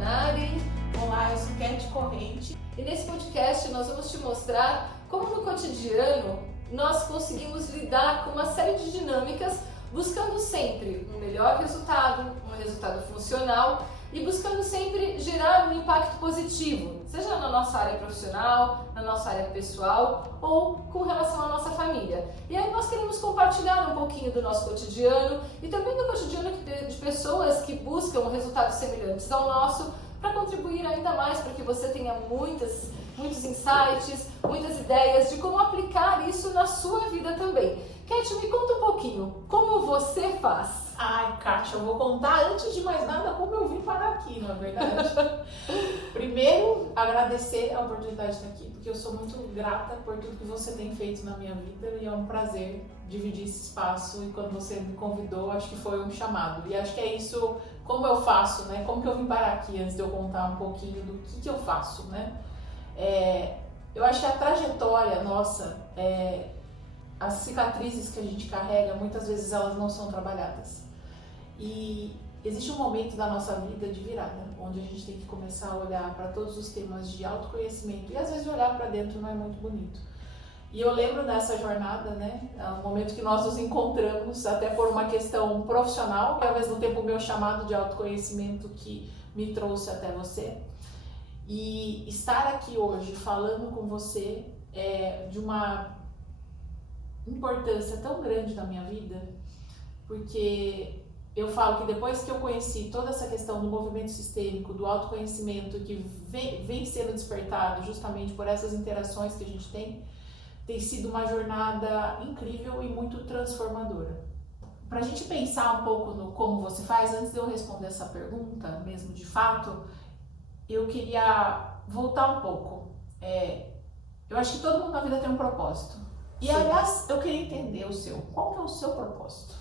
Monari. Olá, eu sou Cat Corrente. E nesse podcast nós vamos te mostrar como no cotidiano nós conseguimos lidar com uma série de dinâmicas, buscando sempre um melhor resultado, um resultado funcional e buscando sempre gerar um impacto positivo, seja na nossa área profissional, na nossa área pessoal ou com relação à nossa família. E aí nós queremos compartilhar um pouquinho do nosso cotidiano e também do cotidiano de pessoas que buscam resultados semelhantes ao nosso, para contribuir ainda mais para que você tenha muitos insights, muitas ideias de como aplicar isso na sua vida também. Cat, me conta um pouquinho, como você faz? Ai, Kátia, eu vou contar antes de mais nada como eu vim parar aqui, na verdade. Primeiro, agradecer a oportunidade de estar aqui, porque eu sou muito grata por tudo que você tem feito na minha vida e é um prazer dividir esse espaço. E quando você me convidou, acho que foi um chamado. E acho que é isso, como eu faço, né? Como que eu vim parar aqui, antes de eu contar um pouquinho do que eu faço, né? Eu acho que a trajetória nossa, as cicatrizes que a gente carrega, muitas vezes elas não são trabalhadas. E existe um momento da nossa vida de virada, onde a gente tem que começar a olhar para todos os temas de autoconhecimento. E às vezes olhar para dentro não é muito bonito. E eu lembro dessa jornada, né? O momento que nós nos encontramos, até por uma questão profissional, e ao mesmo tempo o meu chamado de autoconhecimento que me trouxe até você. E estar aqui hoje falando com você é de uma importância tão grande na minha vida, porque eu falo que depois que eu conheci toda essa questão do movimento sistêmico, do autoconhecimento que vem sendo despertado justamente por essas interações que a gente tem sido uma jornada incrível e muito transformadora. Para a gente pensar um pouco no como você faz, antes de eu responder essa pergunta mesmo de fato, eu queria voltar um pouco. Eu acho que todo mundo na vida tem um propósito. E Sim. Aliás, eu queria entender o seu. Qual que é o seu propósito?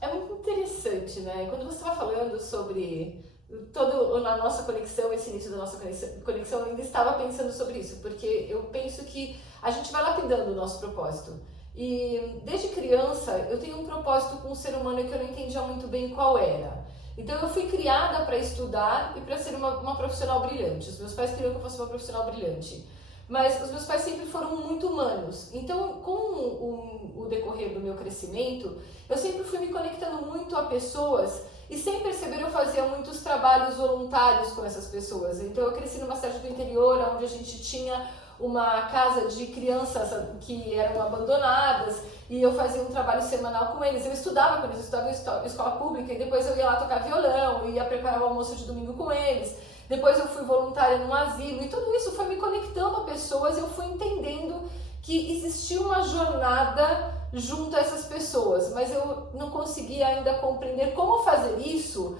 É muito interessante, né? Quando você estava falando sobre toda a nossa conexão, esse início da nossa conexão, eu ainda estava pensando sobre isso, porque eu penso que a gente vai lapidando o nosso propósito. E desde criança eu tenho um propósito com o ser humano que eu não entendia muito bem qual era. Então eu fui criada para estudar e para ser uma profissional brilhante. Os meus pais queriam que eu fosse uma profissional brilhante. Mas os meus pais sempre foram muito humanos. Então, com o decorrer do meu crescimento, eu sempre fui me conectando muito a pessoas e, sem perceber, eu fazia muitos trabalhos voluntários com essas pessoas. Então, eu cresci numa cidade do interior, onde a gente tinha uma casa de crianças que eram abandonadas e eu fazia um trabalho semanal com eles. Eu estudava com eles, eu estudava em escola pública e depois eu ia lá tocar violão, ia preparar o almoço de domingo com eles. Depois eu fui voluntária num asilo e tudo isso foi me conectando a pessoas e eu fui entendendo que existia uma jornada junto a essas pessoas, mas eu não conseguia ainda compreender como fazer isso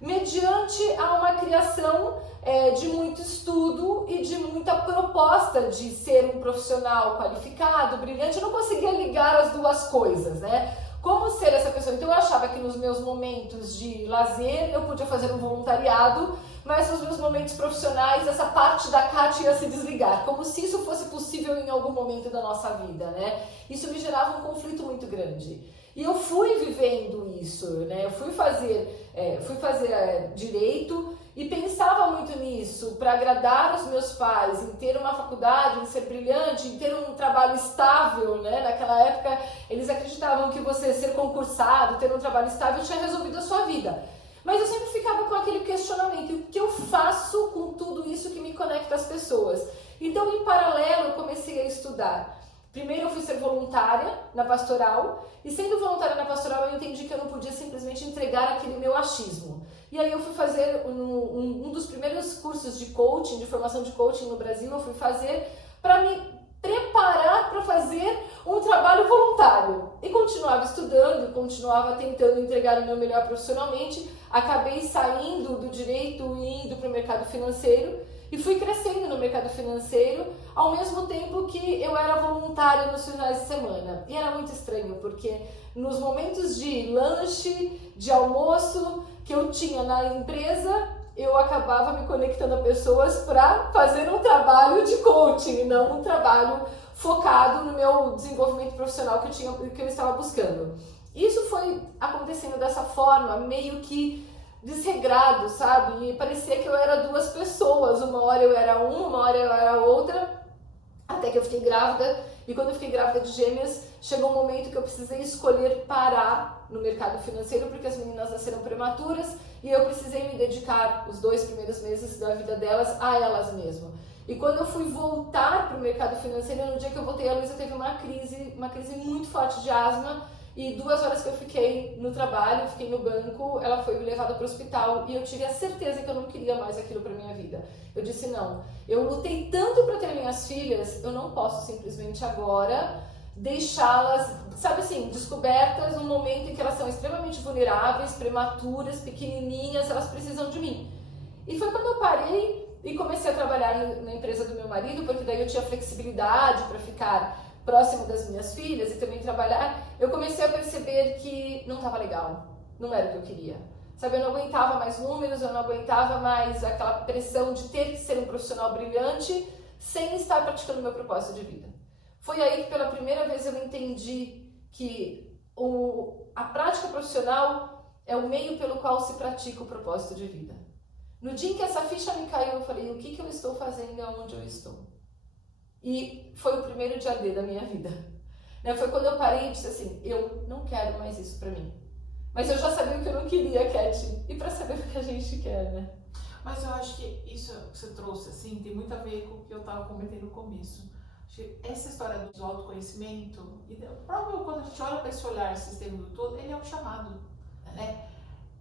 mediante a uma criação de muito estudo e de muita proposta de ser um profissional qualificado, brilhante. Eu não conseguia ligar as duas coisas, né? Como ser essa pessoa? Então eu achava que nos meus momentos de lazer eu podia fazer um voluntariado, mas nos meus momentos profissionais essa parte da Kátia ia se desligar, como se isso fosse possível em algum momento da nossa vida, né? Isso me gerava um conflito muito grande. E eu fui vivendo isso, né? Eu fui fazer direito e pensava muito nisso, para agradar os meus pais, em ter uma faculdade, em ser brilhante, em ter um trabalho estável, né? Naquela época eles acreditavam que você ser concursado, ter um trabalho estável tinha resolvido a sua vida. Mas eu sempre ficava com aquele questionamento, o que eu faço com tudo isso que me conecta às pessoas? Então, em paralelo, eu comecei a estudar. Primeiro eu fui ser voluntária na pastoral, e sendo voluntária na pastoral eu entendi que eu não podia simplesmente entregar aquele meu achismo. E aí eu fui fazer um dos primeiros cursos de coaching, de formação de coaching no Brasil, eu fui fazer para me preparar para fazer um trabalho voluntário. E continuava estudando, continuava tentando entregar o meu melhor profissionalmente, acabei saindo do direito e indo para o mercado financeiro, e fui crescendo no mercado financeiro, ao mesmo tempo que eu era voluntária nos finais de semana. E era muito estranho, porque nos momentos de lanche, de almoço que eu tinha na empresa, eu acabava me conectando a pessoas para fazer um trabalho de coaching, não um trabalho focado no meu desenvolvimento profissional que eu estava buscando. Isso foi acontecendo dessa forma, meio que desregrado, sabe? E parecia que eu era duas pessoas, uma hora eu era uma hora eu era outra, até que eu fiquei grávida, e quando eu fiquei grávida de gêmeas, chegou um momento que eu precisei escolher parar no mercado financeiro, porque as meninas nasceram prematuras, e eu precisei me dedicar os 2 primeiros meses da vida delas a elas mesmas. E quando eu fui voltar para o mercado financeiro, no dia que eu voltei, a Luísa teve uma crise muito forte de asma, e 2 horas que eu fiquei no trabalho, fiquei no banco, ela foi levada para o hospital e eu tive a certeza que eu não queria mais aquilo para minha vida. Eu disse não, eu lutei tanto para ter minhas filhas, eu não posso simplesmente agora deixá-las, sabe assim, descobertas num momento em que elas são extremamente vulneráveis, prematuras, pequenininhas, elas precisam de mim. E foi quando eu parei e comecei a trabalhar na empresa do meu marido, porque daí eu tinha flexibilidade para ficar próximo das minhas filhas e também trabalhar, eu comecei a perceber que não estava legal, não era o que eu queria. Sabe, eu não aguentava mais números, eu não aguentava mais aquela pressão de ter que ser um profissional brilhante sem estar praticando meu propósito de vida. Foi aí que pela primeira vez eu entendi que a prática profissional é o meio pelo qual se pratica o propósito de vida. No dia em que essa ficha me caiu, eu falei, o que eu estou fazendo e aonde eu estou? E foi o primeiro dia D da minha vida. Foi quando eu parei e disse assim, eu não quero mais isso pra mim. Mas eu já sabia o que eu não queria, Cat. E pra saber o que a gente quer, né? Mas eu acho que isso que você trouxe, assim, tem muito a ver com o que eu tava comentando no começo. Acho que essa história do autoconhecimento, e próprio quando a gente olha para esse olhar sistêmico do todo, ele é um chamado, né?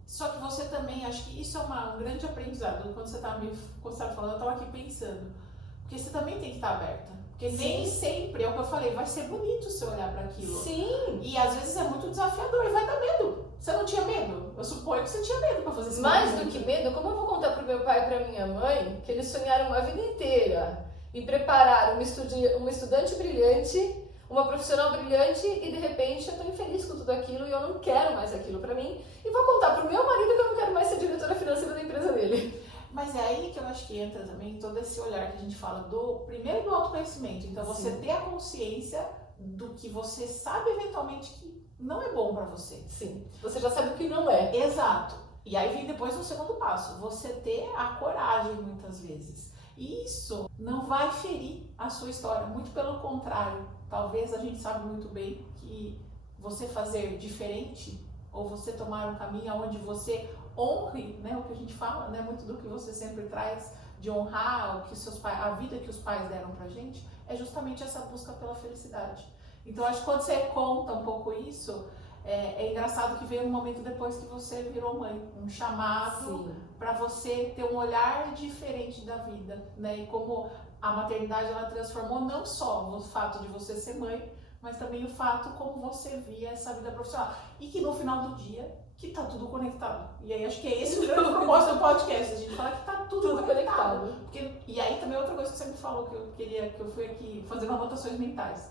Só que você também, acho que isso é um grande aprendizado. Quando você estava falando, eu estava aqui pensando. Porque você também tem que estar aberta. Porque nem sempre, é o que eu falei, vai ser bonito você olhar para aquilo. Sim. E às vezes é muito desafiador e vai dar medo. Você não tinha medo? Eu suponho que você tinha medo para fazer isso. Mais do que medo, como eu vou contar pro meu pai e pra minha mãe que eles sonharam uma vida inteira em preparar uma estudante brilhante, uma profissional brilhante e de repente eu tô infeliz com tudo aquilo e eu não quero mais aquilo pra mim. E vou contar pro meu marido que eu não quero mais ser diretora financeira da empresa dele. Mas é aí que eu acho que entra também todo esse olhar que a gente fala primeiro do autoconhecimento. Então você ter a consciência do que você sabe eventualmente que não é bom pra você. Sim, você já sabe o que não é. Exato. E aí vem depois o segundo passo, você ter a coragem muitas vezes. E isso não vai ferir a sua história, muito pelo contrário. Talvez a gente sabe muito bem que você fazer diferente ou você tomar um caminho onde você honre, né, o que a gente fala, né, muito do que você sempre traz de honrar o que seus pais, a vida que os pais deram pra gente, é justamente essa busca pela felicidade. Então acho que quando você conta um pouco isso, é engraçado que veio um momento depois que você virou mãe, um chamado para você ter um olhar diferente da vida, né? E como a maternidade ela transformou não só o fato de você ser mãe, mas também o fato como você via essa vida profissional. E que no final do dia, que tá tudo conectado. E aí acho que é esse o grande propósito do podcast, a gente fala que tá tudo conectado. Porque, e aí também outra coisa que você me falou que eu fui aqui fazendo anotações mentais.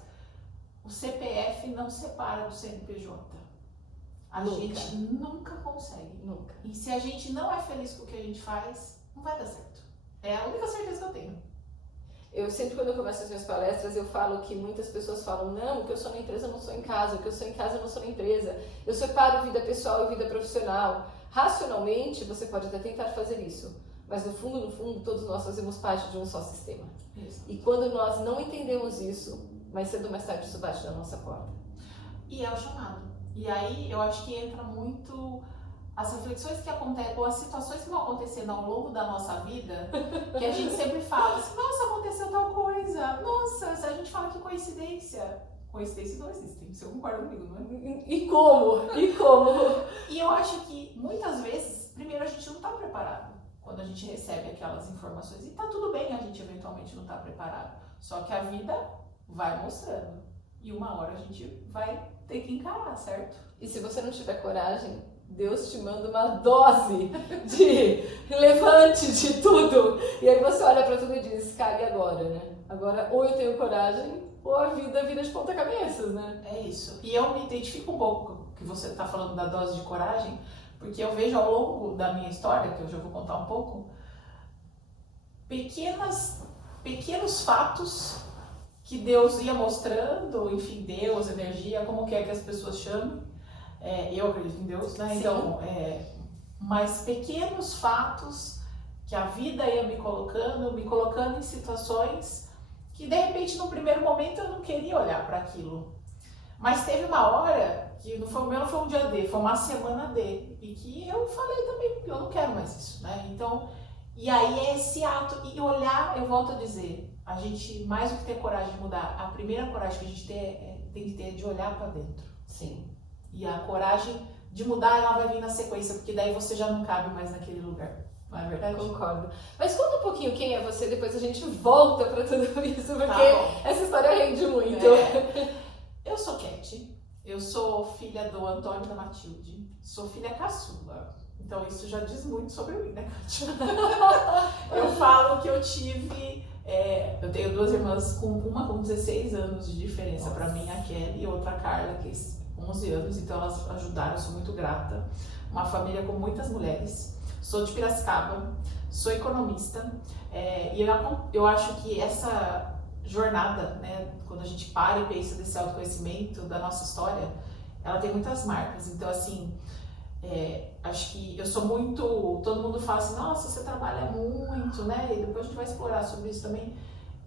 O CPF não separa do CNPJ. A gente nunca consegue. Nunca. E se a gente não é feliz com o que a gente faz, não vai dar certo. É a única certeza que eu tenho. Eu sempre, quando eu começo as minhas palestras, eu falo que muitas pessoas falam, não, o que eu sou na empresa eu não sou em casa, o que eu sou em casa eu não sou na empresa. Eu separo vida pessoal e vida profissional. Racionalmente, você pode até tentar fazer isso, mas no fundo, todos nós fazemos parte de um só sistema. Isso. E quando nós não entendemos isso, mais cedo ou mais tarde isso bate na nossa porta. E é o chamado. E aí eu acho que entra muito as reflexões que acontecem, ou as situações que vão acontecendo ao longo da nossa vida, que a gente sempre fala assim, nossa, aconteceu tal coisa, nossa, a gente fala que coincidência. Coincidência não existe, você concorda comigo, não é? E como? E eu acho que muitas vezes, primeiro a gente não está preparado quando a gente recebe aquelas informações. E tá tudo bem a gente eventualmente não estar preparado. Só que a vida vai mostrando. E uma hora a gente vai ter que encarar, certo? E se você não tiver coragem, Deus te manda uma dose de levante de tudo. E aí você olha pra tudo e diz, cague agora, né? Agora ou eu tenho coragem ou a vida vira de ponta cabeças, né? É isso. E eu me identifico um pouco com o que você tá falando da dose de coragem, porque eu vejo ao longo da minha história, que eu já vou contar um pouco, pequenos fatos que Deus ia mostrando, enfim, Deus, energia, como quer que as pessoas chamem. Eu acredito em Deus, né? Sim. Então, mas pequenos fatos que a vida ia me colocando em situações que de repente no primeiro momento eu não queria olhar para aquilo. Mas teve uma hora que não foi um dia D, foi uma semana D, e que eu falei também, eu não quero mais isso, né? Então, e aí é esse ato, e olhar, eu volto a dizer, a gente, mais do que ter coragem de mudar, a primeira coragem que a gente tem que ter é de olhar para dentro. Sim. E a coragem de mudar, ela vai vir na sequência, porque daí você já não cabe mais naquele lugar. Não é verdade? Concordo. Mas conta um pouquinho quem é você, depois a gente volta pra tudo isso, porque Tá essa história rende muito. Eu sou Cat, eu sou filha do Antônio e da Matilde, sou filha caçula. Então isso já diz muito sobre mim, né, Kátia? Eu falo que eu tive... eu tenho duas irmãs, uma com 16 anos de diferença para mim, a Kelly, e outra a Carla, que é 11 anos, então elas ajudaram, eu sou muito grata. Uma família com muitas mulheres. Sou de Piracicaba, sou economista, e eu acho que essa jornada, né, quando a gente para e pensa nesse autoconhecimento da nossa história, ela tem muitas marcas. Então, assim, acho que eu sou muito... Todo mundo fala assim, nossa, você trabalha muito, né? E depois a gente vai explorar sobre isso também.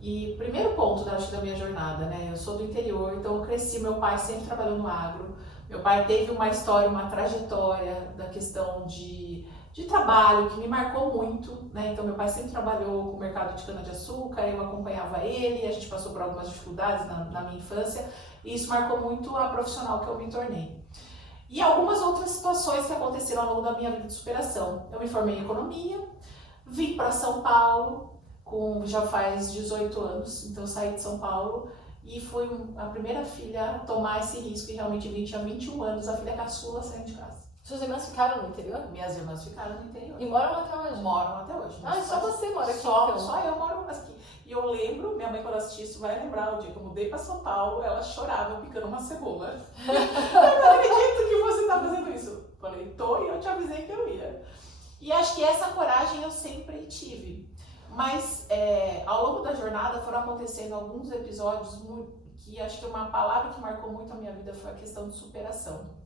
E primeiro ponto, acho, da minha jornada, né? Eu sou do interior, então eu cresci, meu pai sempre trabalhou no agro. Meu pai teve uma história, uma trajetória da questão de trabalho que me marcou muito, né? Então meu pai sempre trabalhou com o mercado de cana-de-açúcar, eu acompanhava ele, a gente passou por algumas dificuldades na minha infância, e isso marcou muito a profissional que eu me tornei. E algumas outras situações que aconteceram ao longo da minha vida de superação. Eu me formei em economia, vim para São Paulo, já faz 18 anos, então eu saí de São Paulo e fui a primeira filha a tomar esse risco, e realmente tinha 21 anos, a filha caçula saindo de casa. Suas irmãs ficaram no interior? Minhas irmãs ficaram no interior. E moram até hoje? Moram até hoje. Ah, só você mora aqui, então? Só eu moro aqui. E eu lembro, minha mãe quando assistir isso vai lembrar o dia que eu mudei para São Paulo, ela chorava picando uma cebola. Eu não acredito que você está fazendo isso. Falei, tô, e eu te avisei que eu ia. E acho que essa coragem eu sempre tive. Mas ao longo da jornada foram acontecendo alguns episódios que acho que uma palavra que marcou muito a minha vida foi a questão de superação.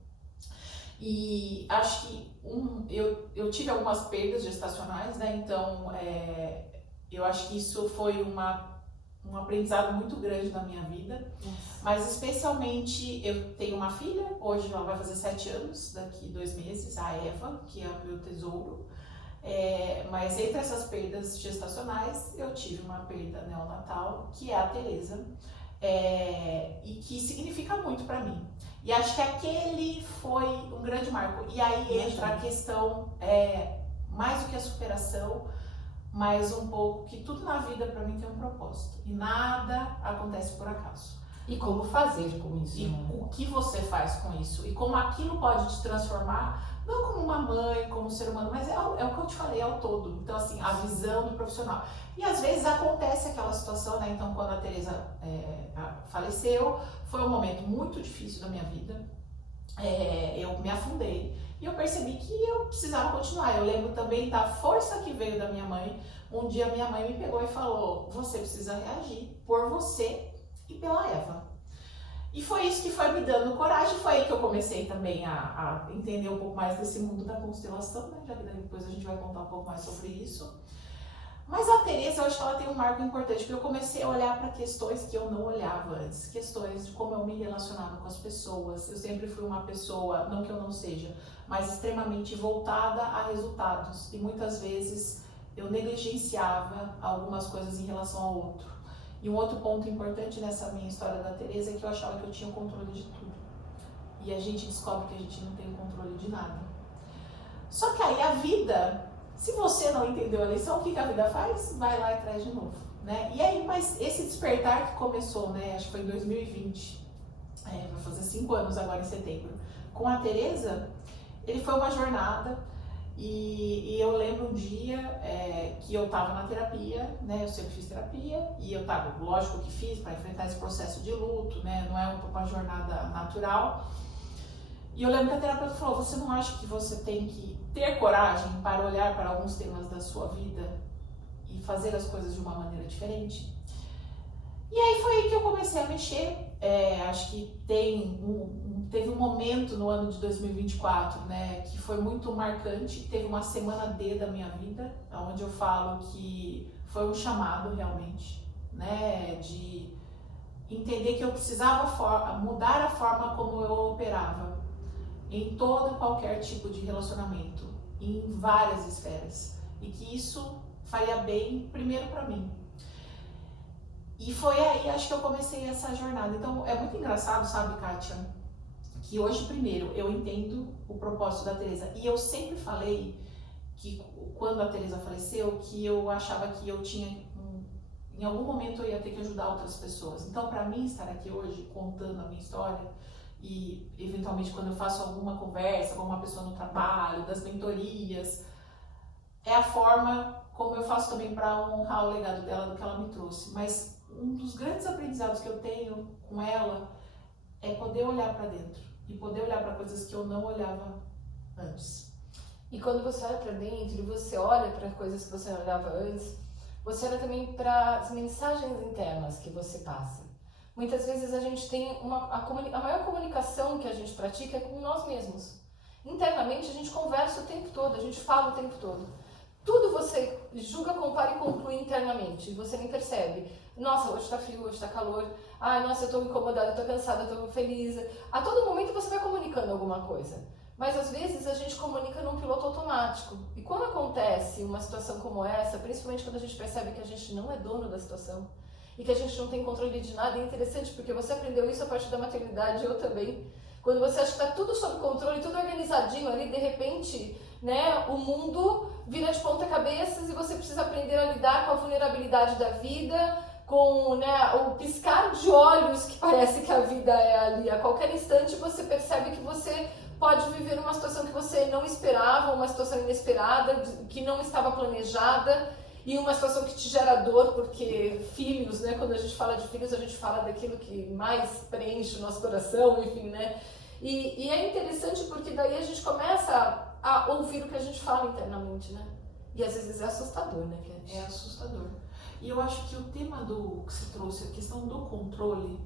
E acho que eu tive algumas perdas gestacionais, né? Então eu acho que isso foi um aprendizado muito grande na minha vida. Mas especialmente eu tenho uma filha, hoje ela vai fazer 7 anos, daqui 2 meses, a Eva, que é o meu tesouro. Mas entre essas perdas gestacionais eu tive uma perda neonatal, que é a Teresa, e que significa muito para mim. E acho que aquele foi um grande marco. E aí entra a questão, mais do que a superação, mas um pouco que tudo na vida para mim tem um propósito. E nada acontece por acaso. E como fazer com isso? E o que você faz com isso. E como aquilo pode te transformar, não como uma mãe, como um ser humano, mas é o que eu te falei, é o todo. Então, assim, a visão do profissional. E às vezes acontece aquela situação, né? Então, quando a Teresa faleceu, foi um momento muito difícil da minha vida. Eu me afundei e eu percebi que eu precisava continuar. Eu lembro também da força que veio da minha mãe. Um dia minha mãe me pegou e falou: você precisa reagir por você e pela Eva. E foi isso que foi me dando coragem. Foi aí que eu comecei também a entender um pouco mais desse mundo da constelação, né? Já que depois a gente vai contar um pouco mais sobre isso. Mas a Teresa, eu acho que ela tem um marco importante, porque eu comecei a olhar para questões que eu não olhava antes, questões de como eu me relacionava com as pessoas. Eu sempre fui uma pessoa, não que eu não seja, mas extremamente voltada a resultados, e muitas vezes eu negligenciava algumas coisas em relação ao outro. E um outro ponto importante nessa minha história da Teresa é que eu achava que eu tinha o controle de tudo. E a gente descobre que a gente não tem o controle de nada. Só que aí a vida... Se você não entendeu a lição, o que a vida faz? Vai lá e traz de novo, né? E aí, mas esse despertar que começou, né? Acho que foi em 2020, vai fazer 5 anos agora em setembro, com a Teresa, ele foi uma jornada. E eu lembro um dia que eu estava na terapia, né? Eu sempre fiz terapia e eu estava, lógico que fiz para enfrentar esse processo de luto, né? Não é uma jornada natural. E eu lembro que a terapeuta falou: você não acha que você tem que ter coragem para olhar para alguns temas da sua vida e fazer as coisas de uma maneira diferente? E aí foi aí que eu comecei a mexer. Acho que tem teve um momento no ano de 2024, né, que foi muito marcante. Teve uma semana D da minha vida, onde eu falo que foi um chamado realmente, né, de entender que eu precisava mudar a forma como eu operava em todo e qualquer tipo de relacionamento, em várias esferas, e que isso faria bem primeiro para mim. E foi aí, acho que eu comecei essa jornada. Então é muito engraçado, sabe, Kátia, que hoje primeiro eu entendo o propósito da Teresa, e eu sempre falei que quando a Teresa faleceu, que eu achava que eu tinha em algum momento eu ia ter que ajudar outras pessoas. Então, para mim, estar aqui hoje contando a minha história e, eventualmente, quando eu faço alguma conversa com uma pessoa no trabalho, das mentorias, é a forma como eu faço também para honrar o legado dela, do que ela me trouxe. Mas um dos grandes aprendizados que eu tenho com ela é poder olhar para dentro e poder olhar para coisas que eu não olhava antes. E quando você olha para dentro e você olha para coisas que você não olhava antes, você olha também para as mensagens internas que você passa. Muitas vezes a gente tem a maior comunicação que a gente pratica é com nós mesmos. Internamente a gente conversa o tempo todo, a gente fala o tempo todo. Tudo você julga, compara e conclui internamente, e você nem percebe. Nossa, hoje está frio, hoje está calor. Ai, nossa, eu estou incomodada, eu estou cansada, eu estou feliz. A todo momento você vai comunicando alguma coisa. Mas às vezes a gente comunica num piloto automático. E quando acontece uma situação como essa, principalmente quando a gente percebe que a gente não é dono da situação e que a gente não tem controle de nada, é interessante porque você aprendeu isso a partir da maternidade, eu também. Quando você acha que está tudo sob controle, tudo organizadinho ali, de repente, né, o mundo vira de ponta cabeça e você precisa aprender a lidar com a vulnerabilidade da vida, com, né, o piscar de olhos que parece que a vida é ali. A qualquer instante você percebe que você pode viver uma situação que você não esperava, uma situação inesperada, que não estava planejada, e uma situação que te gera dor, porque filhos, né, quando a gente fala de filhos, a gente fala daquilo que mais preenche o nosso coração, enfim, né? E é interessante porque daí a gente começa a ouvir o que a gente fala internamente, né? E às vezes é assustador, né? É assustador. E eu acho que o tema que você trouxe, a questão do controle,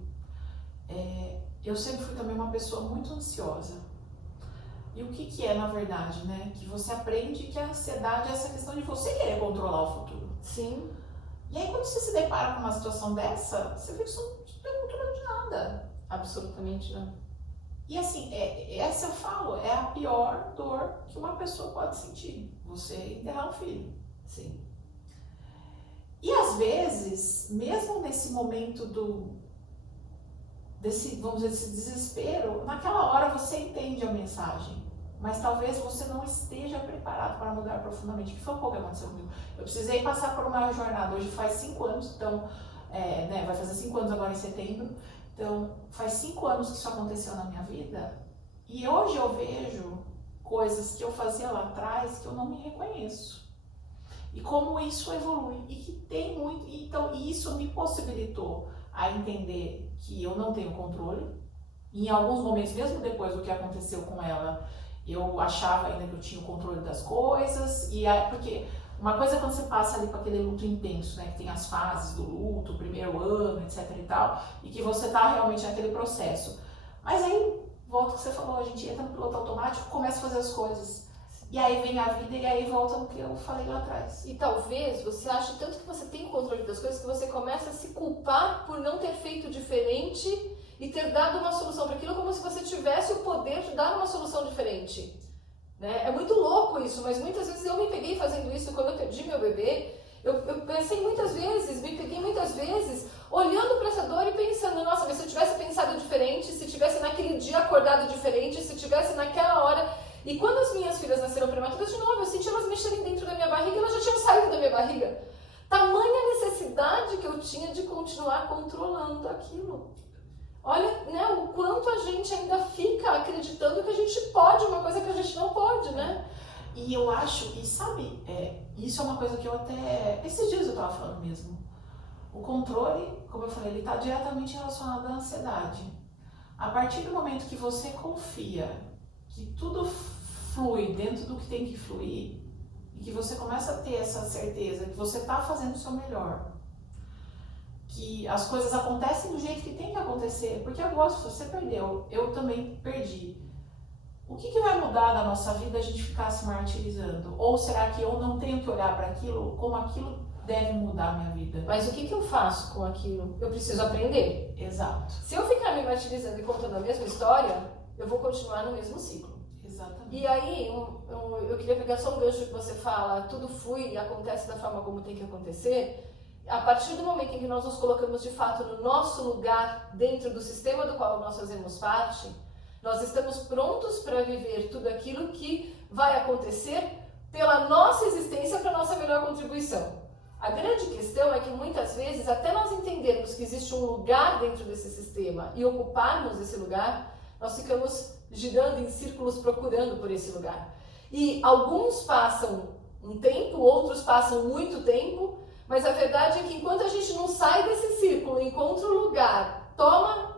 eu sempre fui também uma pessoa muito ansiosa. E o que é, na verdade, né? Que você aprende que a ansiedade é essa questão de você querer controlar o futuro. Sim. E aí, quando você se depara com uma situação dessa, você vê que você não tem controle de nada. Absolutamente não. E assim, essa eu falo, é a pior dor que uma pessoa pode sentir. Você enterrar um filho. Sim. E às vezes, mesmo nesse momento desse desespero, naquela hora você entende a mensagem. Mas talvez você não esteja preparado para mudar profundamente, que foi um pouco que aconteceu comigo. Eu precisei passar por uma jornada, hoje faz 5 anos, então, né, vai fazer 5 anos agora em setembro, então faz 5 anos que isso aconteceu na minha vida, e hoje eu vejo coisas que eu fazia lá atrás que eu não me reconheço. E como isso evolui, e que tem muito, então isso me possibilitou a entender que eu não tenho controle. Em alguns momentos, mesmo depois do que aconteceu com ela, eu achava ainda que eu tinha o controle das coisas, porque uma coisa é quando você passa ali com aquele luto intenso, né, que tem as fases do luto, o primeiro ano, etc e tal, e que você tá realmente naquele processo. Mas aí, volta ao que você falou, a gente entra no piloto automático, começa a fazer as coisas. E aí vem a vida e aí volta no que eu falei lá atrás. E talvez você ache tanto que você tem o controle das coisas que você começa a se culpar por não ter feito diferente e ter dado uma solução para aquilo, como se você tivesse o poder de dar uma solução diferente. Né? É muito louco isso, mas muitas vezes eu me peguei fazendo isso quando eu perdi meu bebê. Eu pensei muitas vezes, me peguei muitas vezes olhando para essa dor e pensando, nossa, mas se eu tivesse pensado diferente, se tivesse naquele dia acordado diferente, se tivesse naquela hora... E quando as minhas filhas nasceram prematuras, de novo, eu senti elas mexerem dentro da minha barriga e elas já tinham saído da minha barriga. Tamanha necessidade que eu tinha de continuar controlando aquilo. Olha, né, o quanto a gente ainda fica acreditando que a gente pode uma coisa que a gente não pode, né? E eu acho, e sabe, isso é uma coisa que eu até... Esses dias eu tava falando mesmo. O controle, como eu falei, ele está diretamente relacionado à ansiedade. A partir do momento que você confia que tudo flui dentro do que tem que fluir, e que você começa a ter essa certeza que você está fazendo o seu melhor, que as coisas acontecem do jeito que tem que acontecer, porque eu gosto, você perdeu, eu também perdi. O que vai mudar da nossa vida a gente ficar se martirizando? Ou será que eu não tenho que olhar para aquilo como aquilo deve mudar a minha vida? Mas o que eu faço com aquilo? Eu preciso aprender. Exato. Se eu ficar me martirizando e contando a mesma história, eu vou continuar no mesmo ciclo. Exatamente. E aí, eu queria pegar só um gancho que você fala, tudo flui e acontece da forma como tem que acontecer. A partir do momento em que nós nos colocamos de fato no nosso lugar, dentro do sistema do qual nós fazemos parte, nós estamos prontos para viver tudo aquilo que vai acontecer pela nossa existência, para a nossa melhor contribuição. A grande questão é que muitas vezes, até nós entendermos que existe um lugar dentro desse sistema e ocuparmos esse lugar, nós ficamos girando em círculos procurando por esse lugar. E alguns passam um tempo, outros passam muito tempo, mas a verdade é que enquanto a gente não sai desse círculo, encontra o lugar, toma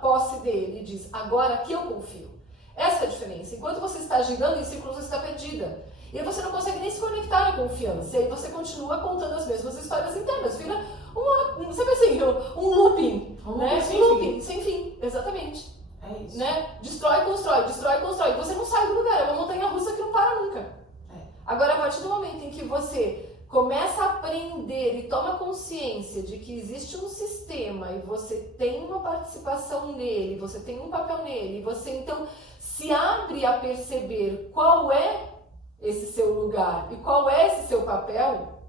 posse dele e diz, agora aqui eu confio. Essa é a diferença. Enquanto você está girando em círculos, você está perdida. E aí você não consegue nem se conectar na confiança. E aí você continua contando as mesmas histórias internas. Vira sabe assim, um looping. Né? Sem looping sem fim. Exatamente. É isso. Né? Destrói, constrói, destrói, constrói. Você não sai do lugar. É uma montanha russa que não para nunca. É. Agora, a partir do momento em que você começa a aprender e toma consciência de que existe um sistema e você tem uma participação nele, você tem um papel nele, e você então se abre a perceber qual é esse seu lugar e qual é esse seu papel,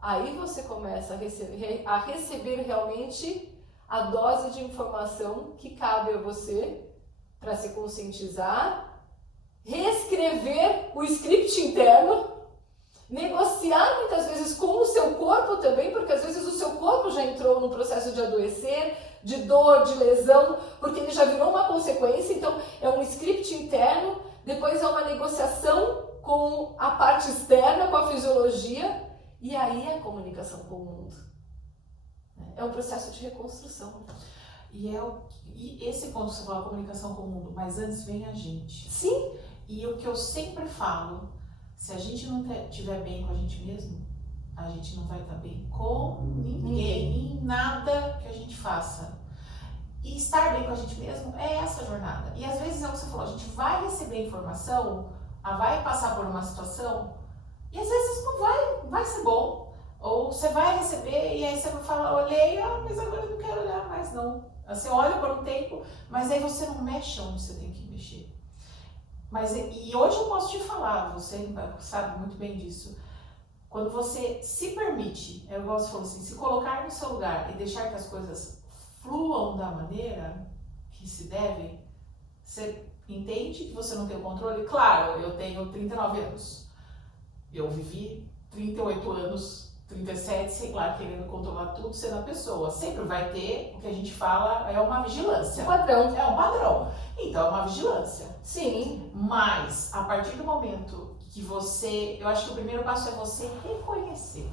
aí você começa a receber realmente a dose de informação que cabe a você para se conscientizar, reescrever o script interno, negociar muitas vezes com o seu corpo também, porque às vezes o seu corpo já entrou no processo de adoecer, de dor, de lesão, porque ele já virou uma consequência, então é um script interno, depois é uma negociação com a parte externa, com a fisiologia, e aí é a comunicação com o mundo. É um processo de reconstrução. E esse ponto que você falou, a comunicação com o mundo, mas antes vem a gente. Sim. E o que eu sempre falo, se a gente não estiver bem com a gente mesmo, a gente não vai estar bem com ninguém, em nada que a gente faça. E estar bem com a gente mesmo é essa jornada. E às vezes é o que você falou, a gente vai receber informação, vai passar por uma situação, e às vezes não vai ser bom. Ou você vai receber e aí você vai falar, olhei, mas agora eu não quero olhar mais não. Você olha por um tempo, mas aí você não mexe onde você tem que mexer. E hoje eu posso te falar, você sabe muito bem disso, quando você se permite, eu gosto de falar assim, se colocar no seu lugar e deixar que as coisas fluam da maneira que se deve, você entende que você não tem o controle? Claro, eu tenho 39 anos, eu vivi 38 anos, 37, sei lá, querendo controlar tudo, sendo a pessoa. Sempre vai ter, o que a gente fala, é uma vigilância. Um padrão. É um padrão. Então, é uma vigilância. Sim. Mas, a partir do momento que eu acho que o primeiro passo é você reconhecer.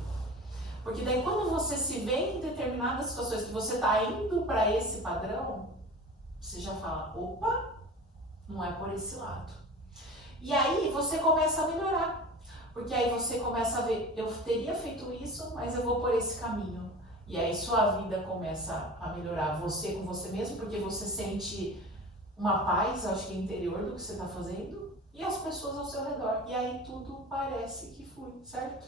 Porque daí, quando você se vê em determinadas situações que você está indo para esse padrão, você já fala, opa, não é por esse lado. E aí, você começa a melhorar. Porque aí você começa a ver, eu teria feito isso, mas eu vou por esse caminho. E aí sua vida começa a melhorar, você com você mesmo, porque você sente uma paz, acho que interior do que você está fazendo, e as pessoas ao seu redor. E aí tudo parece que flui, certo?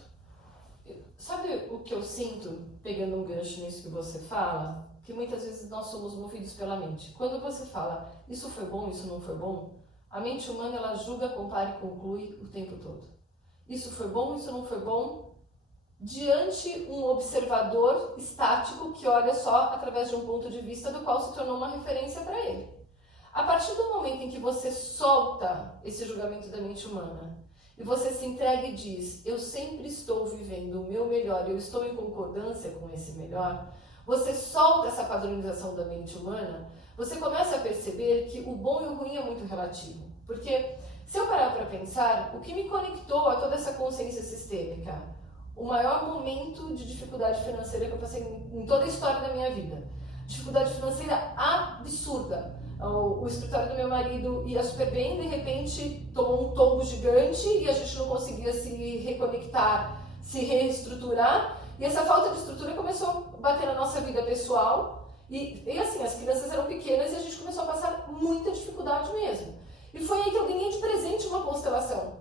Sabe o que eu sinto, pegando um gancho nisso que você fala? Que muitas vezes nós somos movidos pela mente. Quando você fala, isso foi bom, isso não foi bom, a mente humana ela julga, compara e conclui o tempo todo. Isso foi bom, isso não foi bom, diante um observador estático que olha só através de um ponto de vista do qual se tornou uma referência para ele. A partir do momento em que você solta esse julgamento da mente humana e você se entrega e diz, eu sempre estou vivendo o meu melhor, eu estou em concordância com esse melhor, você solta essa padronização da mente humana, você começa a perceber que o bom e o ruim é muito relativo. Porque se eu parar para pensar, o que me conectou a toda essa consciência sistêmica? O maior momento de dificuldade financeira que eu passei em toda a história da minha vida. Dificuldade financeira absurda. O escritório do meu marido ia super bem, de repente tomou um tombo gigante e a gente não conseguia se reconectar, se reestruturar. E essa falta de estrutura começou a bater na nossa vida pessoal. E assim, as crianças eram pequenas e a gente começou a passar muita dificuldade mesmo. E foi aí que eu ganhei de presente uma constelação.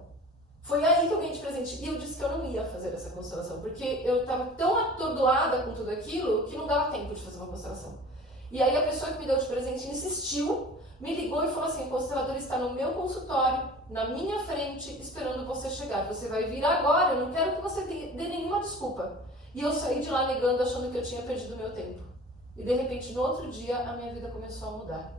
Foi aí que eu ganhei de presente. E eu disse que eu não ia fazer essa constelação, porque eu estava tão atordoada com tudo aquilo que não dava tempo de fazer uma constelação. E aí a pessoa que me deu de presente insistiu, me ligou e falou assim: o constelador está no meu consultório, na minha frente, esperando você chegar. Você vai vir agora, eu não quero que você dê nenhuma desculpa. E eu saí de lá negando, achando que eu tinha perdido meu tempo. E de repente, no outro dia, a minha vida começou a mudar.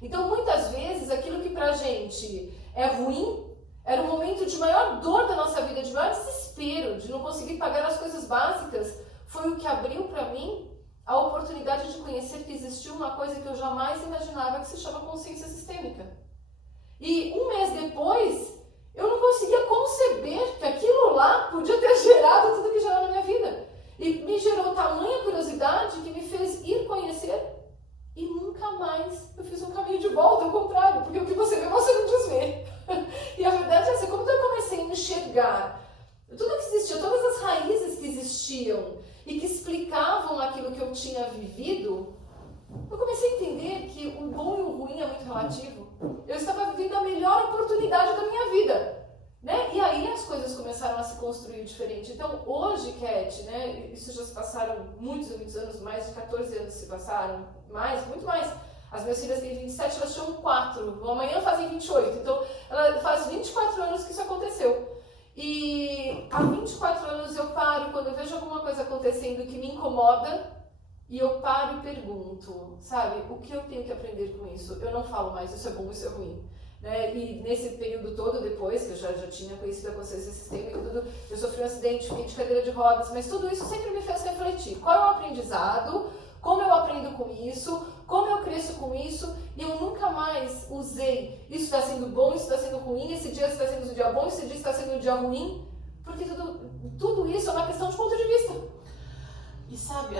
Então, muitas vezes, aquilo que pra gente é ruim, era um momento de maior dor da nossa vida, de maior desespero, de não conseguir pagar as coisas básicas, foi o que abriu pra mim a oportunidade de conhecer que existia uma coisa que eu jamais imaginava, que se chama consciência sistêmica. E um mês depois, eu não conseguia conceber que aquilo lá podia ter gerado tudo que gerou na minha vida. E me gerou tamanha curiosidade que me fez ir conhecer e nunca mais eu fiz um caminho de volta, ao contrário, porque o que você vê, você não desvê. E a verdade é essa, quando eu comecei a enxergar tudo que existia, todas as raízes que existiam e que explicavam aquilo que eu tinha vivido, eu comecei a entender que o bom e o ruim é muito relativo. Eu estava vivendo a melhor oportunidade da minha vida. Né? E aí as coisas começaram a se construir diferente. Então hoje, Cat, né, isso já se passaram muitos anos, mais de 14 anos se passaram, muito mais. As minhas filhas têm 27, elas tinham 4, amanhã fazem 28, então ela faz 24 anos que isso aconteceu. E há 24 anos eu paro, quando eu vejo alguma coisa acontecendo que me incomoda, e eu paro e pergunto, sabe, o que eu tenho que aprender com isso? Eu não falo mais, isso é bom, isso é ruim. Né? E nesse período todo, depois que eu já tinha conhecido a consciência sistêmica, eu sofri um acidente, fiquei de cadeira de rodas, mas tudo isso sempre me fez refletir. Qual é o aprendizado? Como eu aprendo com isso? Como eu cresço com isso? E eu nunca mais usei isso está sendo bom, isso está sendo ruim, esse dia está sendo um dia bom, esse dia está sendo um dia ruim, porque tudo isso é uma questão de ponto de vista. E sabe,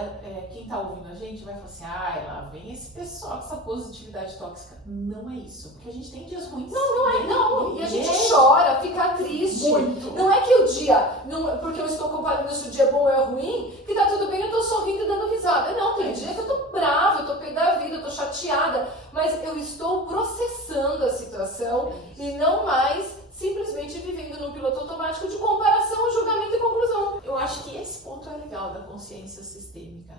quem tá ouvindo a gente vai falar assim, lá vem esse pessoal com essa positividade tóxica. Não é isso, porque a gente tem dias ruins. Não. E a gente chora, fica triste. Muito. Não é que o dia, porque eu estou comparando se o dia é bom ou é ruim, que tá tudo bem, eu tô sorrindo e dando risada. Não, tem dia que eu tô brava, eu tô pé da vida, eu tô chateada, mas eu estou processando a situação e não mais simplesmente vivendo num piloto automático de comparação, julgamento e conclusão. Eu acho que esse ponto é legal da consciência sistêmica,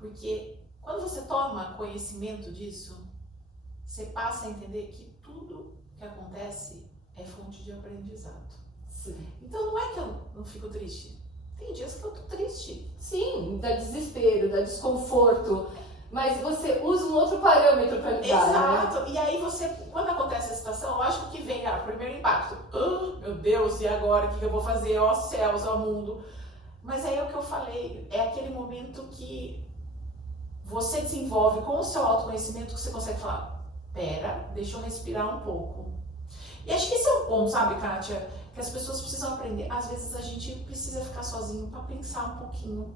porque quando você toma conhecimento disso, você passa a entender que tudo que acontece é fonte de aprendizado. Sim. Então não é que eu não fico triste, tem dias que eu tô triste. Sim, dá desespero, dá desconforto, mas você usa um outro parâmetro para lidar. Exato, né? E aí você, quando acontece a situação, lógico que vem o primeiro impacto. Meu Deus, e agora? O que eu vou fazer? Ó céus, ó mundo. Mas aí é o que eu falei, é aquele momento que você desenvolve com o seu autoconhecimento que você consegue falar, pera, deixa eu respirar um pouco. E acho que esse é um ponto, sabe, Kátia, que as pessoas precisam aprender. Às vezes a gente precisa ficar sozinho para pensar um pouquinho.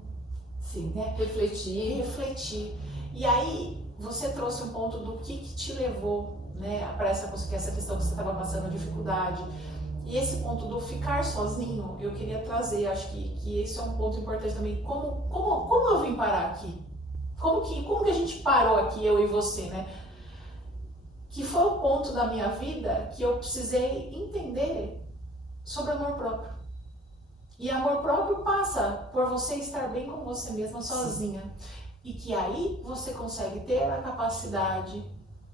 Sim, né? Refletir. E aí, você trouxe um ponto do que te levou, né, para essa questão que você estava passando, dificuldade. E esse ponto do ficar sozinho, eu queria trazer, acho que esse é um ponto importante também. Como eu vim parar aqui? Como que a gente parou aqui, eu e você, né? Que foi o ponto da minha vida que eu precisei entender sobre amor próprio. E amor próprio passa por você estar bem com você mesma, sozinha. Sim. E que aí você consegue ter a capacidade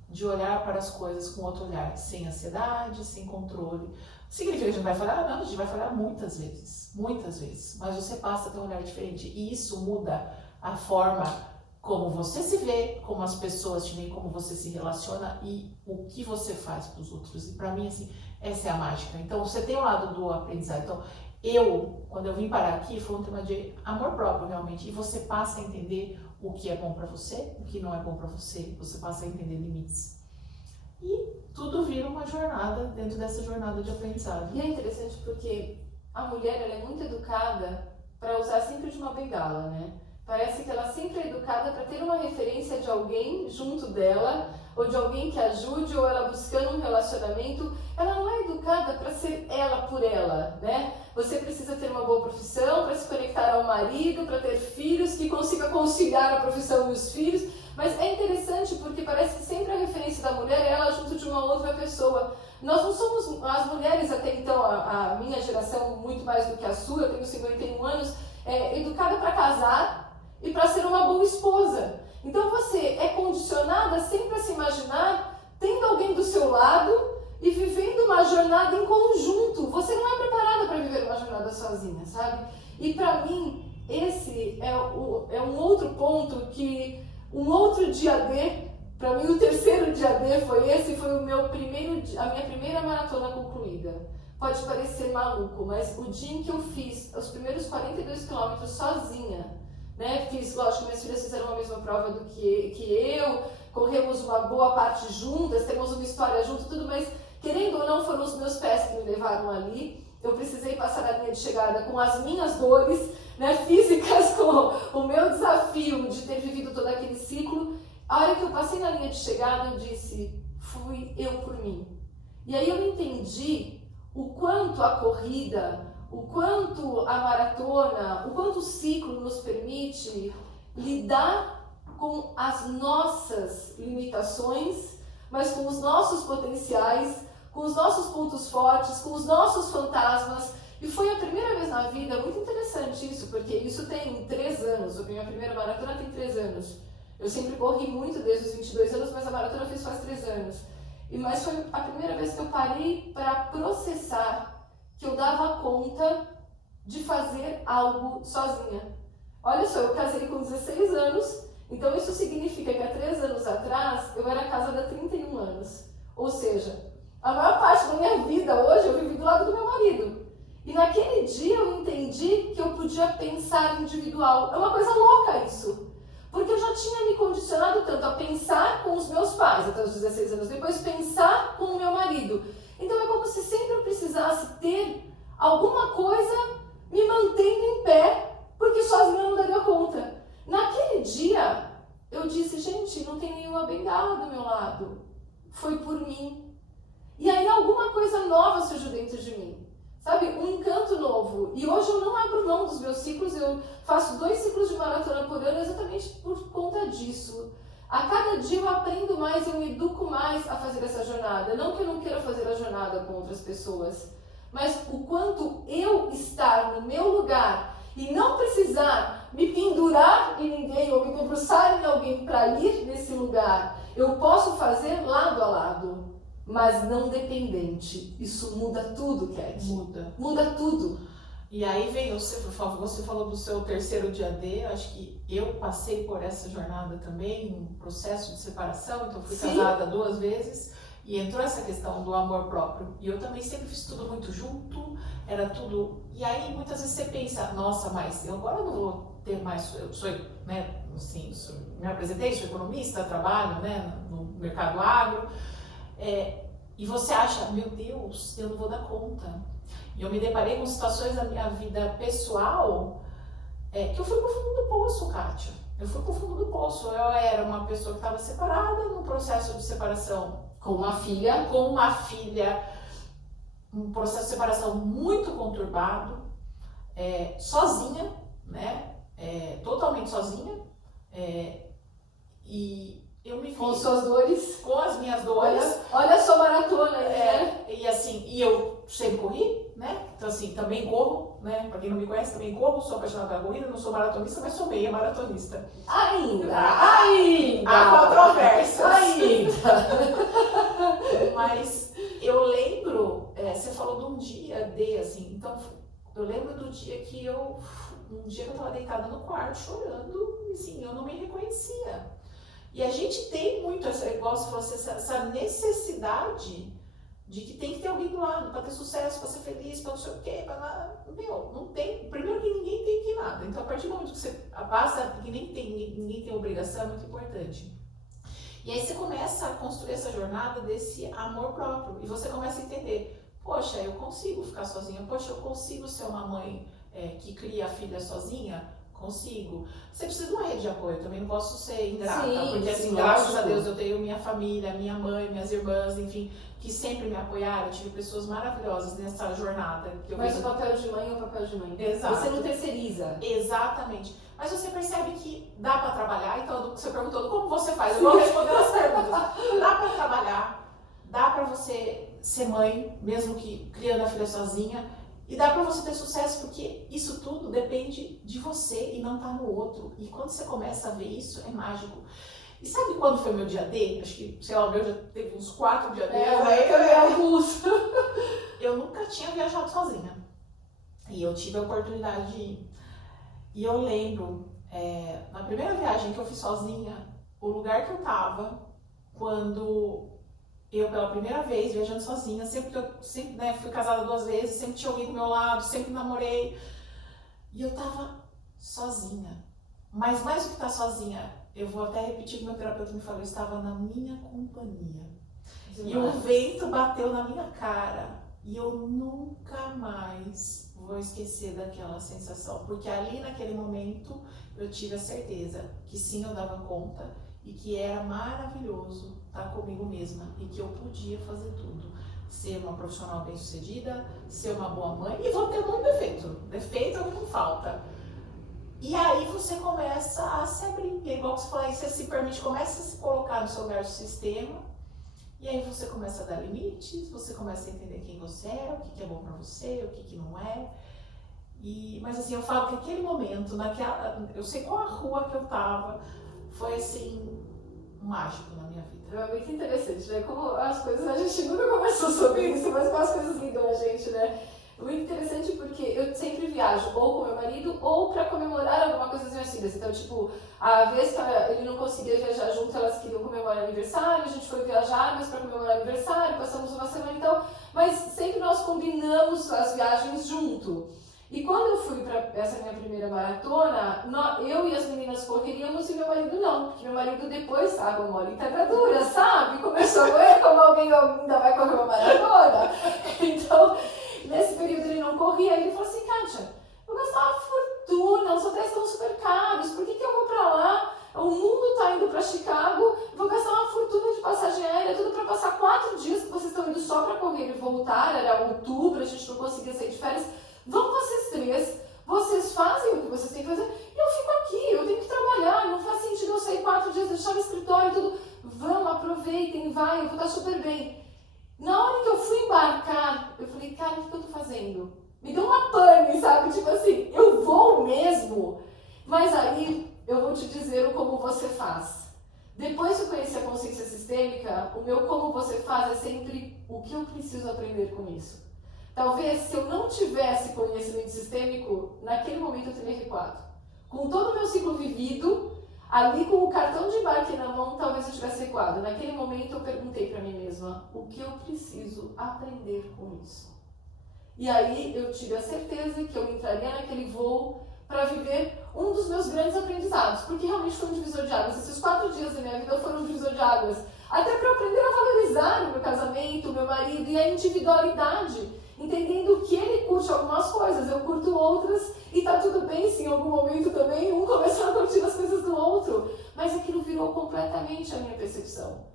de olhar para as coisas com outro olhar, sem ansiedade, sem controle. Significa que a gente vai falhar? Não, a gente vai falhar muitas vezes, mas você passa a ter um olhar diferente e isso muda a forma como você se vê, como as pessoas te veem, como você se relaciona e o que você faz para os outros. E para mim, assim, essa é a mágica. Então, você tem o lado do aprendizado. Então, quando eu vim parar aqui, foi um tema de amor próprio, realmente. E você passa a entender o que é bom para você, o que não é bom para você. Você passa a entender limites. E tudo vira uma jornada dentro dessa jornada de aprendizado. E é interessante porque a mulher, ela é muito educada para usar sempre de uma bengala, né? Parece que ela sempre é educada para ter uma referência de alguém junto dela, ou de alguém que ajude, ou ela buscando um relacionamento. Ela não é educada para ser ela por ela, né? Você precisa ter uma boa profissão para se conectar ao marido, para ter filhos, que consiga conciliar a profissão e os filhos. Mas é interessante porque parece que sempre a referência da mulher é ela junto de uma outra pessoa. Nós não somos, as mulheres até então, a minha geração, muito mais do que a sua, eu tenho 51 anos, educada para casar e para ser uma boa esposa. Então você é condicionada sempre a se imaginar tendo alguém do seu lado e vivendo uma jornada em conjunto. Você não é preparada para viver uma jornada sozinha, sabe? E para mim, esse é um outro ponto que, um outro dia D, para mim o terceiro dia D foi esse, foi a minha primeira maratona concluída. Pode parecer maluco, mas o dia em que eu fiz os primeiros 42 quilômetros sozinha, né? Lógico, minhas filhas fizeram a mesma prova do que eu, corremos uma boa parte juntas, temos uma história junto, tudo, mas querendo ou não, foram os meus pés que me levaram ali. Eu precisei passar a linha de chegada com as minhas dores, né, físicas, com o meu desafio de ter vivido todo aquele ciclo. A hora que eu passei na linha de chegada, eu disse, fui eu por mim. E aí eu entendi o quanto a corrida, o quanto a maratona, o quanto o ciclo nos permite lidar com as nossas limitações, mas com os nossos potenciais, com os nossos pontos fortes, com os nossos fantasmas. E foi a primeira vez na vida, muito interessante isso, porque isso tem 3 anos, a minha primeira maratona tem 3 anos. Eu sempre corri muito desde os 22 anos, mas a maratona eu fiz faz 3 anos. Mas foi a primeira vez que eu parei para processar que eu dava conta de fazer algo sozinha. Olha só, eu casei com 16 anos, então isso significa que há 3 anos atrás eu era casada há 31 anos. Ou seja, a maior parte da minha vida hoje eu vivi do lado do meu marido. E naquele dia eu entendi que eu podia pensar individual. É uma coisa louca isso. Porque eu já tinha me condicionado tanto a pensar com os meus pais até os 16 anos, depois pensar com o meu marido. Então é como se sempre eu precisasse ter alguma coisa me mantendo em pé, porque sozinha eu não daria conta. Naquele dia eu disse, gente, não tem nenhuma bengala do meu lado. Foi por mim. E aí alguma coisa nova surgiu dentro de mim. Sabe, um encanto novo. E hoje eu não abro mão dos meus ciclos, eu faço 2 ciclos de maratona por ano exatamente por conta disso. A cada dia eu aprendo mais, eu me educo mais a fazer essa jornada. Não que eu não queira fazer a jornada com outras pessoas, mas o quanto eu estar no meu lugar e não precisar me pendurar em ninguém ou me debruçar em alguém para ir nesse lugar, eu posso fazer lado a lado. Mas não dependente. Isso muda tudo, Cat. Muda tudo. E aí vem, você falou do seu terceiro dia D, acho que eu passei por essa jornada também, um processo de separação, então fui casada 2 vezes, e entrou essa questão do amor próprio. E eu também sempre fiz tudo muito junto, era tudo... E aí muitas vezes você pensa, nossa, mas eu agora não vou ter mais... Eu sou, né, assim, me apresentei, sou economista, trabalho, né, no mercado agro, e você acha, meu Deus, eu não vou dar conta. E eu me deparei com situações da minha vida pessoal que eu fui pro fundo do poço, Kátia. Eu fui pro fundo do poço. Eu era uma pessoa que estava separada, num processo de separação. Com uma filha. Um processo de separação muito conturbado, sozinha, né? Totalmente sozinha. E eu me vi com suas dores, com as minhas dores. Olha a sua maratona, né? E assim, eu sempre corri, né? Então assim, também corro, né? Pra quem não me conhece, também corro, sou apaixonada pela corrida, não sou maratonista, mas sou meia maratonista. Ainda! Há controvérsias. Ainda! Mas eu lembro, você falou de um dia D, assim, então eu lembro do dia que um dia que eu tava deitada no quarto chorando, assim, eu não me reconhecia. E a gente tem muito, igual você falou, essa necessidade de que tem que ter alguém do lado para ter sucesso, para ser feliz, para não sei o quê, para nada. Meu, não tem. Primeiro que ninguém tem que nada. Então, a partir do momento que você passa, que ninguém tem obrigação, é muito importante. E aí você começa a construir essa jornada desse amor próprio. E você começa a entender, poxa, eu consigo ficar sozinha, poxa, eu consigo ser uma mãe que cria a filha sozinha. Consigo. Você precisa de uma rede de apoio, eu também não posso ser ingrata, Sim, porque assim, sim, graças a lógico. Deus eu tenho minha família, minha mãe, minhas irmãs, enfim, que sempre me apoiaram. Eu tive pessoas maravilhosas nessa jornada. Que eu Mas vejo... o papel de mãe é o papel de mãe. Exato. Você não terceiriza. Exatamente. Mas você percebe que dá pra trabalhar, então você perguntou como você faz, eu vou responder as perguntas. Dá pra trabalhar, dá pra você ser mãe, mesmo que criando a filha sozinha. E dá pra você ter sucesso, porque isso tudo depende de você e não tá no outro. E quando você começa a ver isso, é mágico. E sabe quando foi meu dia D? Acho que, sei lá, o meu já teve uns 4 dias D. Eu nunca tinha viajado sozinha. E eu tive a oportunidade de ir. E eu lembro, na primeira viagem que eu fiz sozinha, o lugar que eu tava, quando... Eu, pela primeira vez, viajando sozinha, sempre fui casada 2 vezes, sempre tinha alguém do meu lado, sempre namorei. E eu tava sozinha. Mas mais do que estar sozinha, eu vou até repetir o que meu terapeuta me falou, eu estava na minha companhia. E o vento bateu na minha cara. E eu nunca mais vou esquecer daquela sensação. Porque ali, naquele momento, eu tive a certeza que sim, eu dava conta. E que era maravilhoso estar comigo mesma e que eu podia fazer tudo. Ser uma profissional bem-sucedida, ser uma boa mãe, e vou ter muito defeito. Defeito é o que não falta. E aí você começa a se abrir, é igual que você falou, aí você se permite, começa a se colocar no seu lugar do sistema, e aí você começa a dar limites, você começa a entender quem você é, o que é bom pra você, o que não é. Mas assim, eu falo que aquele momento, eu sei qual a rua que eu tava, foi assim, mágico na minha vida. É muito interessante, né? Como as coisas, a gente nunca conversou sobre isso, mas como as coisas lidam a gente, né? É muito interessante porque eu sempre viajo ou com meu marido ou pra comemorar alguma coisa das minhas filhas. Então, tipo, a vez que ele não conseguia viajar junto, elas queriam comemorar aniversário, a gente foi viajar, mas pra comemorar aniversário, passamos uma semana e tal, mas sempre nós combinamos as viagens junto. E quando eu fui para essa minha primeira maratona, eu e as meninas correríamos e meu marido não, porque meu marido depois, água mole e pedra dura, sabe? Começou a correr como alguém ainda vai correr uma maratona. Então, nesse período ele não corria, ele falou assim, Kátia, eu gastava uma fortuna, os hotéis estão super caros, por que eu vou para lá? O mundo está indo para Chicago, vou gastar uma fortuna de passagem aérea, tudo para passar 4 dias que vocês estão indo só para correr e voltar, era outubro, a gente não conseguia sair de férias. Vão vocês 3, vocês fazem o que vocês têm que fazer, e eu fico aqui, eu tenho que trabalhar, não faz sentido eu sair 4 dias, deixar o escritório e tudo. Vão, aproveitem, vai, eu vou estar super bem. Na hora que eu fui embarcar, eu falei, cara, o que eu tô fazendo? Me deu uma pane, sabe? Tipo assim, eu vou mesmo. Mas aí, eu vou te dizer o como você faz. Depois que eu conheci a consciência sistêmica, o meu como você faz é sempre o que eu preciso aprender com isso. Talvez, se eu não tivesse conhecimento sistêmico, naquele momento eu teria recuado. Com todo o meu ciclo vivido, ali com o cartão de embarque na mão, talvez eu tivesse recuado. Naquele momento eu perguntei para mim mesma, o que eu preciso aprender com isso? E aí eu tive a certeza que eu entraria naquele voo para viver um dos meus grandes aprendizados, porque realmente foi um divisor de águas. Esses 4 dias da minha vida foram um divisor de águas. Até para eu aprender a valorizar o meu casamento, o meu marido e a individualidade. Entendendo que ele curte algumas coisas, eu curto outras, e tá tudo bem se em algum momento também um começar a curtir as coisas do outro. Mas aquilo virou completamente a minha percepção.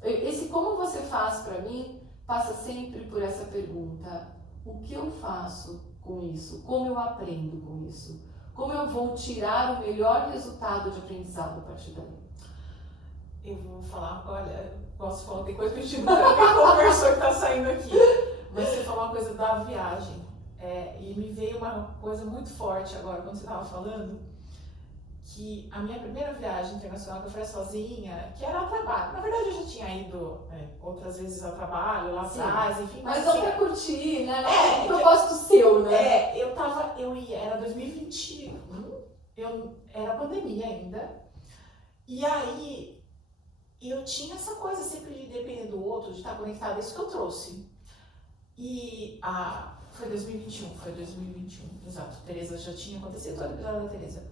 Esse como você faz para mim, passa sempre por essa pergunta. O que eu faço com isso? Como eu aprendo com isso? Como eu vou tirar o melhor resultado de aprendizado a partir daí? Eu vou falar, olha, posso falar, tem coisa que a gente nunca conversou que tá saindo aqui. Mas você falou uma coisa da viagem, e me veio uma coisa muito forte agora, quando você estava falando, que a minha primeira viagem internacional que eu fiz sozinha, que era a trabalho. Na verdade, eu já tinha ido outras vezes a trabalho, lá atrás, enfim. Mas não pra curtir, né? É um propósito seu, né? Era 2021, era pandemia ainda, e aí eu tinha essa coisa sempre de depender do outro, de estar conectado, isso que eu trouxe. E foi 2021, exato. Tereza já tinha acontecido todo o episódio da Tereza.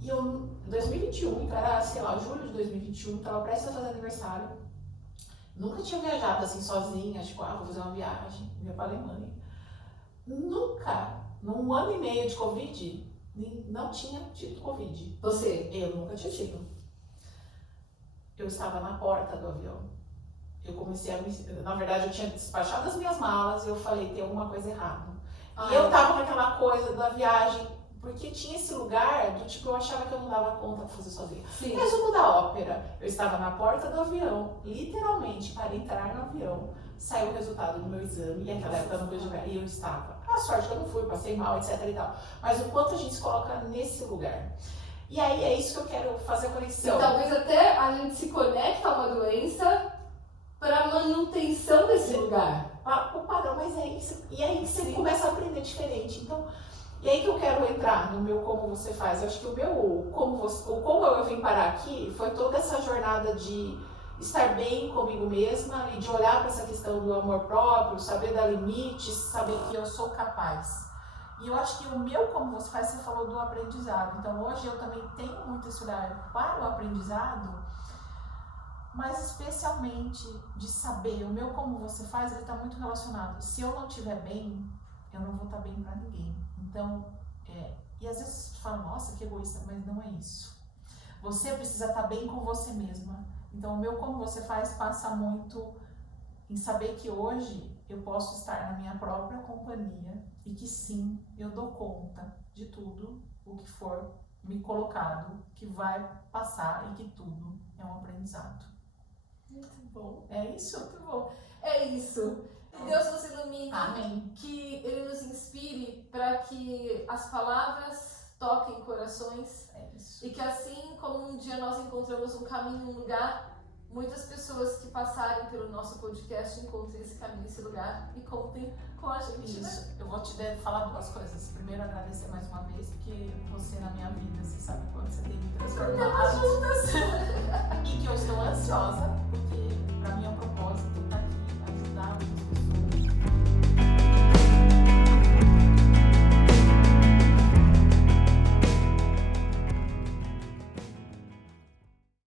E eu, em 2021, então era, sei lá, julho de 2021, tava prestes a fazer aniversário. Nunca tinha viajado assim sozinha, tipo, vou fazer uma viagem, ia pra Alemanha. Nunca, num ano e meio de Covid, não tinha tido Covid. Você? Eu nunca tinha tido. Eu estava na porta do avião. Eu comecei a me... Na verdade, eu tinha despachado as minhas malas e eu falei, tem alguma coisa errada. E eu tava naquela coisa da viagem, porque tinha esse lugar do tipo, eu achava que eu não dava conta de fazer sozinha. Sim. Resumo da ópera, eu estava na porta do avião, literalmente, para entrar no avião, saiu o resultado do meu exame, e naquela época eu não podia jogar, e eu estava. A sorte que eu não fui, passei mal, etc e tal. Mas o quanto a gente se coloca nesse lugar. E aí é isso que eu quero fazer a conexão. E talvez até a gente se conecta a uma doença para manutenção desse lugar. O padrão, mas é isso. E aí você começa a aprender diferente. Então, e aí que eu quero entrar no meu como você faz. Eu acho que o meu como eu vim parar aqui foi toda essa jornada de estar bem comigo mesma e de olhar para essa questão do amor próprio, saber dar limites, saber que eu sou capaz. E eu acho que o meu como você faz, você falou do aprendizado. Então hoje eu também tenho muito esse olhar para o aprendizado, mas especialmente de saber, o meu como você faz, ele está muito relacionado. Se eu não estiver bem, eu não vou estar bem para ninguém. Então, e às vezes tu fala, nossa, que egoísta, mas não é isso. Você precisa estar bem com você mesma. Então, o meu como você faz passa muito em saber que hoje eu posso estar na minha própria companhia e que sim, eu dou conta de tudo o que for me colocado, que vai passar e que tudo é um aprendizado. Muito bom. É isso? Muito bom. É isso. Que Deus nos ilumine. Amém. Que Ele nos inspire para que as palavras toquem corações. É isso. E que assim como um dia nós encontramos um caminho, um lugar, muitas pessoas que passarem pelo nosso podcast encontrem esse caminho, esse lugar e contem com a gente. Isso. Né? Eu vou te falar duas coisas. Primeiro, agradecer mais uma vez, porque você na minha vida, você sabe quanto você tem me transformado. Juntas. E que eu estou ansiosa